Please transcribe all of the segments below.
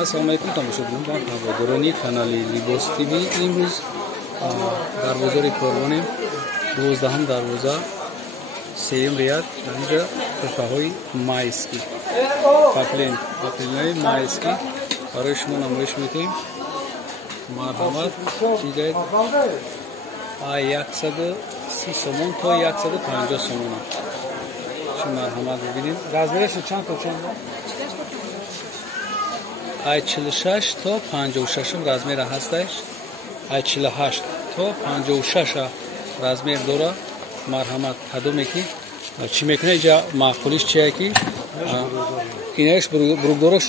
Assalomu alaykum tomoshabinlar, man havodaroni kanali Libos TV. Imroz дар бозори Корвонем 12 дарвоза 3 рияд инҷа қифаҳои майски паплинаи майски барои шумо намоиш мекунем. Марҳамат чигаи 130 сомон то 150 сомон. Шумо марҳамат бибинем. Размераш чанд то чанд? Ай 46 то 56 размера ҳасташ. Ай 48 то 56 размер дора. Марҳамат ҳадоме ки чӣ мекуна иҷа маъқулиш чия ки инаш буругдораш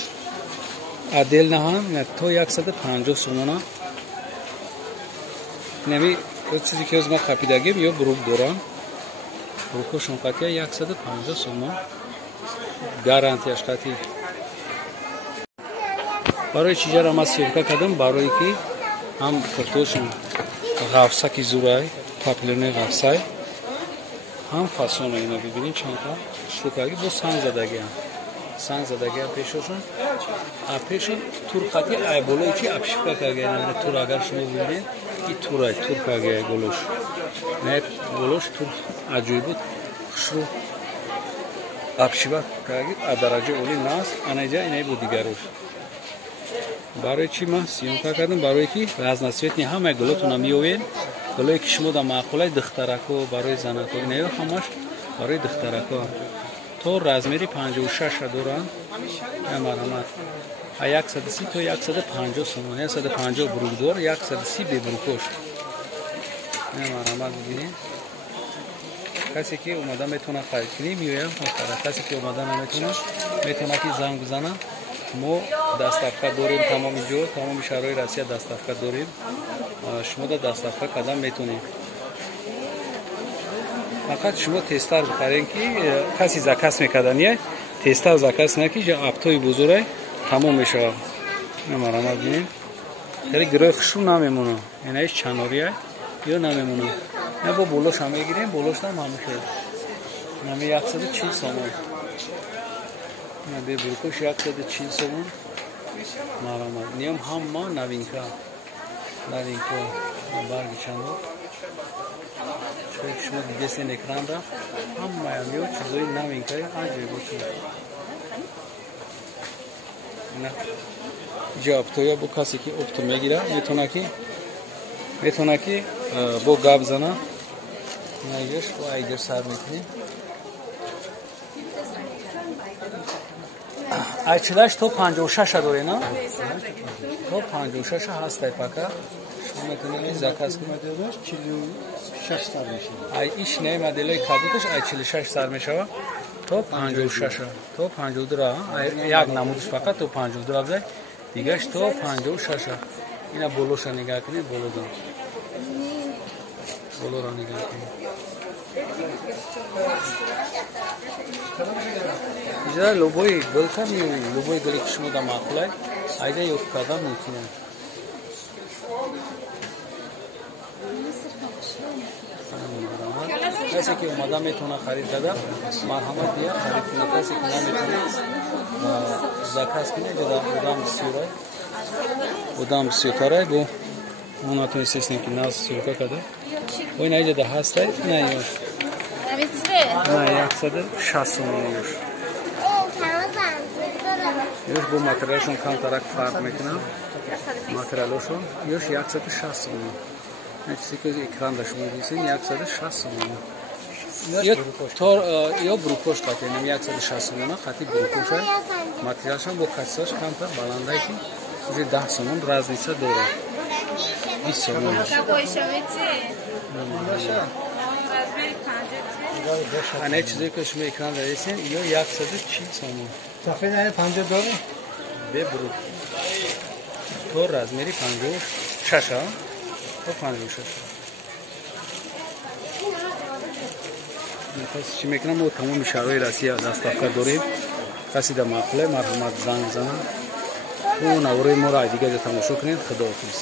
адел наҳам то 150 сомона. Нами чизе ки озма қапидагим ё буруг дорам. Бурукошон қатия 150 сомон. Гарантияш қатӣ. Барои чӣ ҷара ман съёмка кардам? Барои ки ҳам картошин ғафсаки зурай, паплинаи ғафсай, ҳам фасона ина бибинед чандта штукаги бо санг задагиам пешошон. А пешон турқати ай болои чи абшифка кагая тур агар шумо бибинед ки турай тур кагая голош. Не голош тур аҷоиб хушру абшива каги а дараҷа оли нас анаҷа инай бо дигарош. Барои чӣ ман съёмка кардам? Барое ки разносветни ҳамаи гулотона меовен. Гулое ки шумо дар маъқулаи духтарако барои занако инаё ҳамаш барои духтарако то размери 56 доранд. Марҳамат 130 то 150 сомон, 150 буругдор, 130 бебурукош. Марҳамат бибинед. касе ки омада метавона харид кунӣ меоям охара. Касе ки омада наметавона метавона ки занг бизана. мо даставка дорем тамоми ҷо, тамоми шаҳрҳои Россия даставка дорем. Шумо да даставка кардан метавонед. Фақат шумо тестар бихарен ки каси заказ мекардания тестар заказ кунад ки аптои бузург тамом мешавад. Марҳамат бинед. хеле гирои хушру намемона. Инаиш чанория ё намемона. Не бо болош ҳам мегирем, болошам ҳамуше. Нами 140 сомон. Бе буркош 140 сомон. Марҳамат. Ниём ҳама новинка. Барги чандо. Чӯки шумо дидесен экранда ҳамаям ё чизои новинкаи аҷоиб чиз. Иҷа оптоя бо касе ки опто мегира метавона ки бо гап зана. Найгаш бо айгаш сар мекунӣ. Ай 48 то 56 доре на? То 56 ҳастай пака. Шумо метавонед заказ кунед. 46 сар мешавад. Ай иш не моделои кабуташ ай 46 сар мешавад. То 56. То 52. Ай як намудаш фақат то 52 бзай. Дигаш то 56. Ина болоша нигаҳ кунед, болода. Болора нигаҳ кунед. Иҷа лубои гулка меои, лубои гули ки шумо дар маъқулай айда ёфт кардан мекунед. Касе ки омада метавона харид карда, марҳамат дия харид кунед. Касе ки наметавона заказ кунед, одам сиёкарай бо онатон естественно ки наз сиёка карда. Ой наиҷа да ҳастай, на ёш. На 160 сомон ёш. Ёш бо материалшон камтарак фарқ мекунам. Материалошон ёш 160 сомон. Чизе ки экран шумо дидед 160 сомон. Ё бурукош қатенам 160 сомон қати бурукоша. Материалшон бо касаш камтар баландай ки уже 10 сомон разница дорад. 20 сомон. ане чизе ки шумо экран дадесен ё 140 сомон. Тафенаи 50 доре? Бебрук. То размери 56. То 56. Пас чӣ мекунам? Мо тамоми шаҳрҳои Россия даставка дорем. Каси дар маъқулай марҳамат занг занад. Навораи моро дига ҷо тамошо кунед. Худоҳофиз.